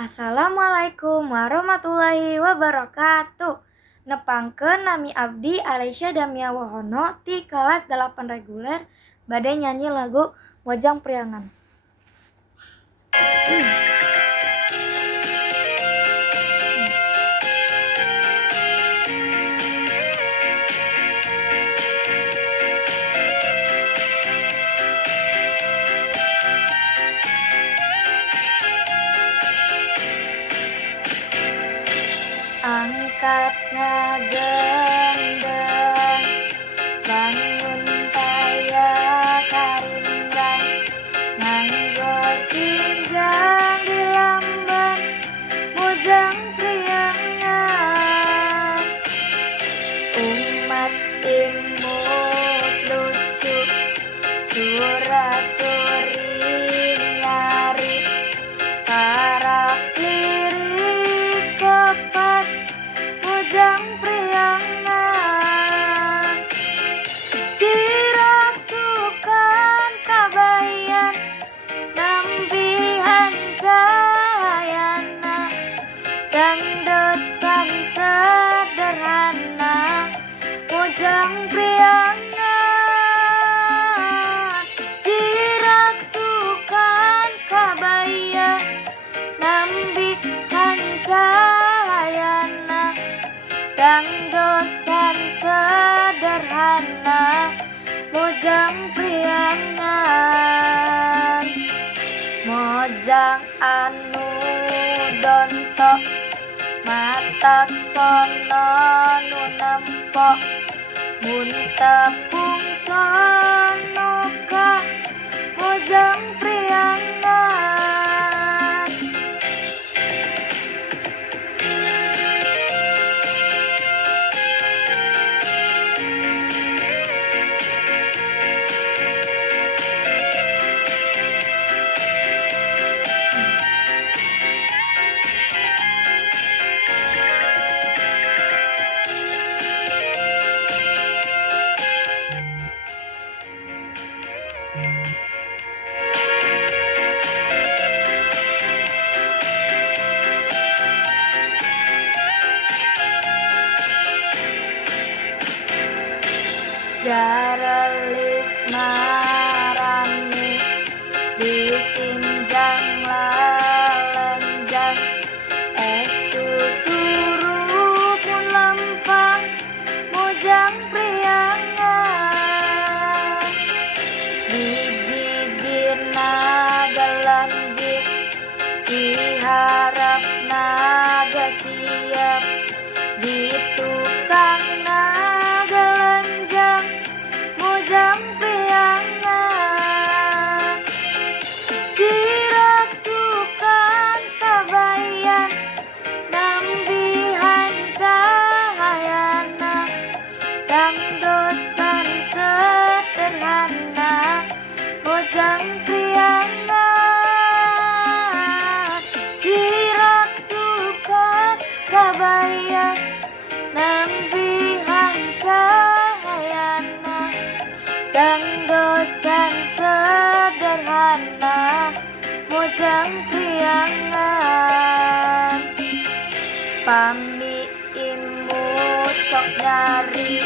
Assalamualaikum warahmatullahi wabarakatuh. Nepangkeun nami abdi Alesya Damia Wahono ti kelas 8 reguler bade nyanyi lagu Mojang Priangan. Angkat ngagendeng, bangun taya karingrang, nganggo sinjang di lamban, mojang priangan. Umat imut lucu, sura-suri nyari, karak lirik kepat, mojang priangan. Diroksukan kabayan, nambihan cahayana, dangdutan sederhana, mojang priangan. Diroksukan kabayan, nambihan cahayana, dangdutan sederhana, mojang priangan. Mojang anu donto, matak sono nu nempo, mun tepung sono ka, mojang priangan. Darelis marani, disinjang lalenjang, estu suruh pun lempang, mojang priangan. Digigir naga lanjut, diharap naga siap, di tukang naga lanjang, mojang priangan. Diroksukan kabayan, nambihan cahayana, dangdutan sederhana, mojang priangan. Diroksukan kabayan, nambihan cahayana, dangdutan sederhana, mojang priangan. Pami imut sok nyari,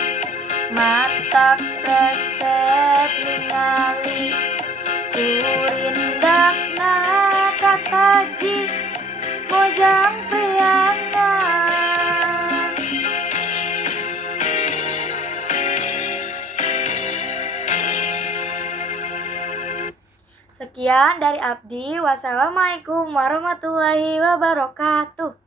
matak resep ningali, kurindakna kataji, mojang priangan. Sekian dari Abdi. Wassalamualaikum warahmatullahi wabarakatuh.